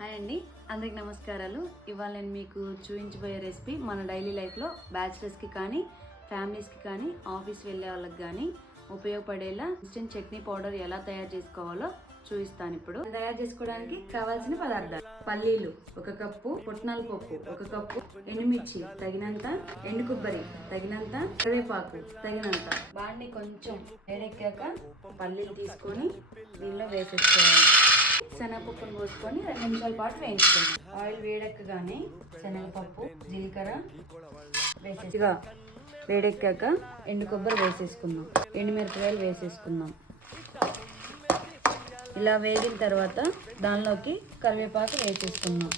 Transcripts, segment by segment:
Hi అండి, అందరికి నమస్కారాలు. ఇవాళ నేను మీకు చూపించబోయే రెసిపీ మన డైలీ లైఫ్లో బ్యాచిలర్స్కి కానీ ఫ్యామిలీస్కి కానీ ఆఫీస్ వెళ్ళే వాళ్ళకి కానీ ఉపయోగపడేలా ఇన్స్టెంట్ చట్నీ పౌడర్ ఎలా తయారు చేసుకోవాలో చూపిస్తాను. ఇప్పుడు తయారు చేసుకోవడానికి కావాల్సిన పదార్థాలు: పల్లీలు 1 కప్పు, పుట్నాల పప్పు 1 కప్పు, ఎండుమిర్చి తగినంత, ఎండు కొబ్బరి తగినంత, కరివేపాకు తగినంత. బాండి కొంచెం వేడెక్కాక పల్లీలు తీసుకొని దీనిలో వేసేసుకోవాలి. శనగపప్పును పోసుకొని 2 నిమిషాల పాటు వేయించుకోండి. ఆయిల్ వేడెక్కగానే శనగపప్పు, జీలకర్ర వేసేసిగా వేడెక్కాక ఎండు కొబ్బరి వేసేసుకుందాం, ఎండుమిరపకాయలు వేసేసుకుందాం. ఇలా వేగిన తర్వాత దానిలోకి కరివేపాకు వేసేసుకుందాం.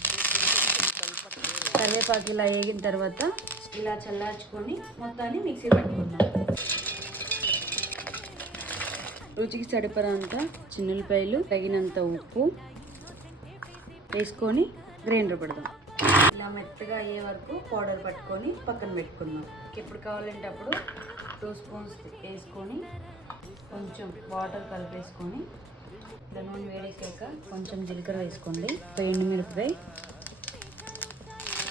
కరివేపాకు ఇలా వేగిన తర్వాత ఇలా చల్లార్చుకొని మొత్తాన్ని మిక్సీ పట్టుకుందాం. రుచికి సరిపడంత చిన్నులపాయలు, తగినంత ఉప్పు వేసుకొని గ్రైండర్ పడదాం. ఇలా మెత్తగా అయ్యే వరకు పౌడర్ పట్టుకొని పక్కన పెట్టుకుందాం. ఎప్పుడు కావాలంటే అప్పుడు 2 స్పూన్స్ వేసుకొని కొంచెం వాటర్ కలిపేసుకొని ఇలా నూనె వేడెక్కాక కొంచెం జీలకర్ర వేసుకోండి, ఎండుమిరపకాయ,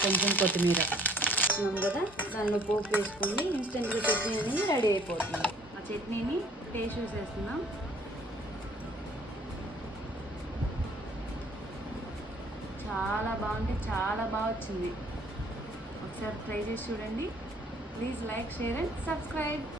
కొంచెం కొత్తిమీర వేసుకున్నాం కదా. దానిలో పోపు వేసుకొని ఇన్స్టెంట్గా చట్నీ అనేది రెడీ అయిపోతుంది. ఆ చట్నీని టేస్ట్ చూసేస్తున్నాం. చాలా బాగుంటే చాలా బాగా వచ్చింది. ఒకసారి ట్రై చేసి చూడండి. Please like, share and subscribe.